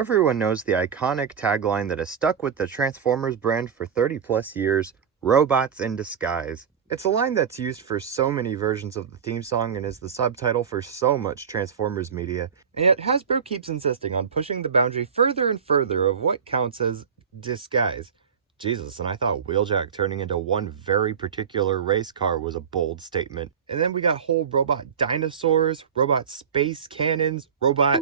Everyone knows the iconic tagline that has stuck with the Transformers brand for 30 plus years, "Robots in Disguise." It's a line that's used for so many versions of the theme song and is the subtitle for so much Transformers media, and yet Hasbro keeps insisting on pushing the boundary further and further of what counts as disguise. Jesus, and I thought Wheeljack turning into one very particular race car was a bold statement. And then we got whole robot dinosaurs, robot space cannons, robot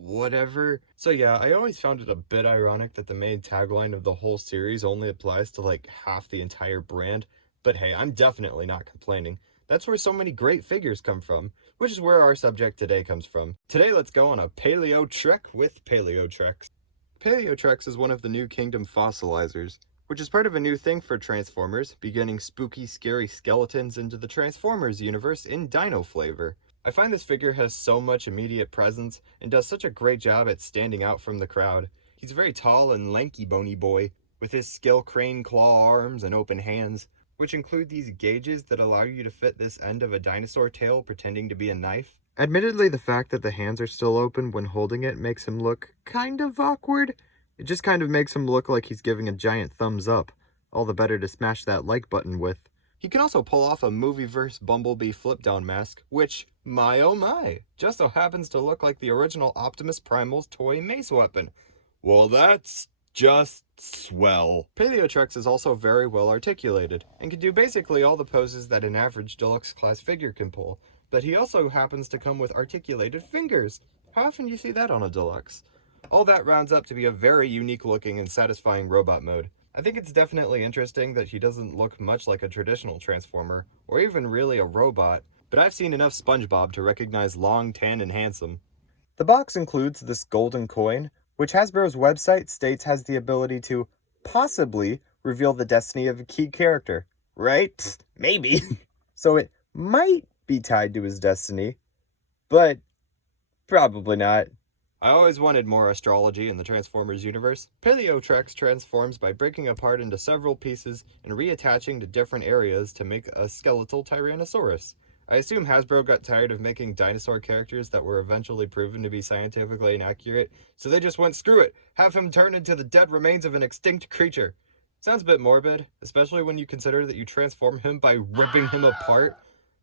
whatever. So yeah, I always found it a bit ironic that the main tagline of the whole series only applies to like half the entire brand. But hey, I'm definitely not complaining. That's where so many great figures come from, which is where our subject today comes from. Today let's go on a paleo trek with Paleotrex. Paleotrex is one of the New Kingdom fossilizers, which is part of a new thing for Transformers, beginning spooky, scary skeletons into the Transformers universe in dino flavor. I find this figure has so much immediate presence and does such a great job at standing out from the crowd. He's a very tall and lanky bony boy, with his skill crane claw arms and open hands, which include these gauges that allow you to fit this end of a dinosaur tail pretending to be a knife. Admittedly, the fact that the hands are still open when holding it makes him look kind of awkward. It just kind of makes him look like he's giving a giant thumbs up, all the better to smash that like button with. He can also pull off a movie-verse Bumblebee flip-down mask, which, my oh my, just so happens to look like the original Optimus Primal's toy mace weapon. Well, that's just swell. Paleotrex is also very well articulated, and can do basically all the poses that an average Deluxe class figure can pull, but he also happens to come with articulated fingers. How often do you see that on a Deluxe? All that rounds up to be a very unique looking and satisfying robot mode. I think it's definitely interesting that he doesn't look much like a traditional Transformer, or even really a robot, but I've seen enough SpongeBob to recognize long, tan, and handsome. The box includes this golden coin, which Hasbro's website states has the ability to possibly reveal the destiny of a key character. Right? Psst, maybe. So it might be tied to his destiny, but probably not. I always wanted more astrology in the Transformers universe. Paleotrex transforms by breaking apart into several pieces and reattaching to different areas to make a skeletal Tyrannosaurus. I assume Hasbro got tired of making dinosaur characters that were eventually proven to be scientifically inaccurate, so they just went, screw it, have him turn into the dead remains of an extinct creature. Sounds a bit morbid, especially when you consider that you transform him by ripping him apart.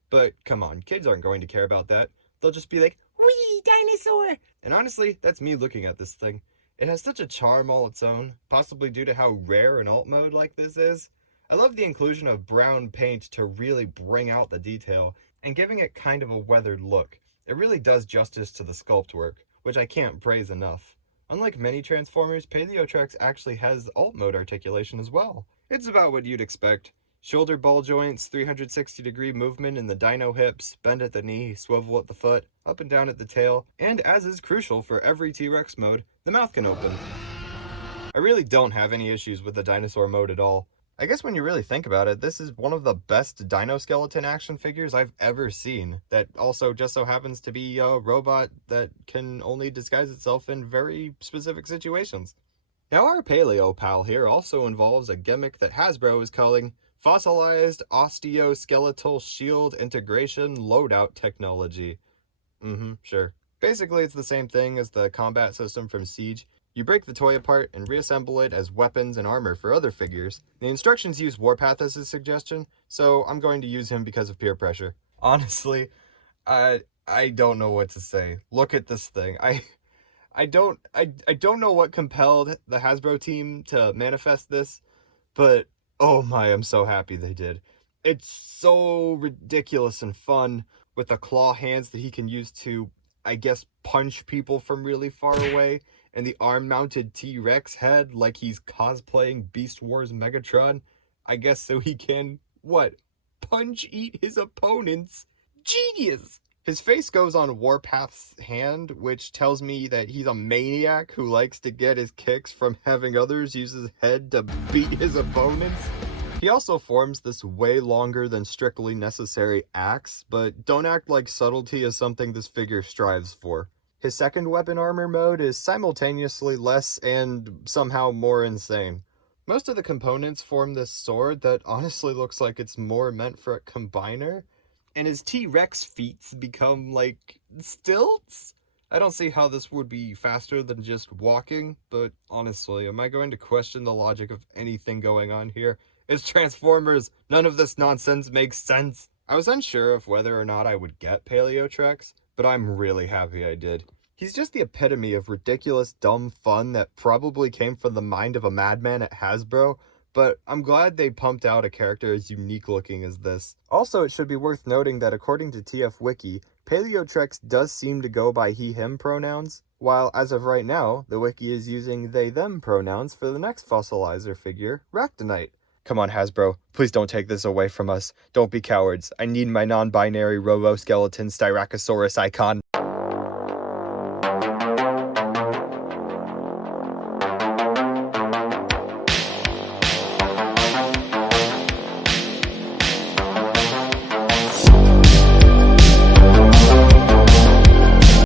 But come on, kids aren't going to care about that. They'll just be like, wee, dinosaur! And honestly, that's me looking at this thing. It has such a charm all its own, possibly due to how rare an alt mode like this is. I love the inclusion of brown paint to really bring out the detail, and giving it kind of a weathered look. It really does justice to the sculpt work, which I can't praise enough. Unlike many Transformers, Paleotrex actually has alt mode articulation as well. It's about what you'd expect. Shoulder ball joints, 360-degree movement in the dino hips, bend at the knee, swivel at the foot, up and down at the tail, and as is crucial for every T-Rex mode, the mouth can open. I really don't have any issues with the dinosaur mode at all. I guess when you really think about it, this is one of the best dino skeleton action figures I've ever seen, that also just so happens to be a robot that can only disguise itself in very specific situations. Now our Paleo pal here also involves a gimmick that Hasbro is calling Fossilized Osteoskeletal Shield Integration Loadout Technology. Sure. Basically, it's the same thing as the combat system from Siege. You break the toy apart and reassemble it as weapons and armor for other figures. The instructions use Warpath as a suggestion, so I'm going to use him because of peer pressure. Honestly, I don't know what to say. Look at this thing. I don't know what compelled the Hasbro team to manifest this, but oh my, I'm so happy they did. It's so ridiculous and fun with the claw hands that he can use to, I guess, punch people from really far away, and the arm-mounted T-Rex head like he's cosplaying Beast Wars Megatron. I guess so he can, what, punch-eat his opponents? Genius! His face goes on Warpath's hand, which tells me that he's a maniac who likes to get his kicks from having others use his head to beat his opponents. He also forms this way longer than strictly necessary axe, but don't act like subtlety is something this figure strives for. His second weapon armor mode is simultaneously less and somehow more insane. Most of the components form this sword that honestly looks like it's more meant for a combiner, and his T-Rex feet become like stilts? I don't see how this would be faster than just walking, but honestly, am I going to question the logic of anything going on here? It's Transformers! None of this nonsense makes sense! I was unsure of whether or not I would get Paleotrex, but I'm really happy I did. He's just the epitome of ridiculous, dumb fun that probably came from the mind of a madman at Hasbro, but I'm glad they pumped out a character as unique looking as this. Also, it should be worth noting that according to TF Wiki, Paleotrex does seem to go by he/him pronouns, while as of right now, the wiki is using they/them pronouns for the next fossilizer figure, Ractonite. Come on, Hasbro, please don't take this away from us. Don't be cowards. I need my non-binary Robo-Skeleton Styracosaurus icon.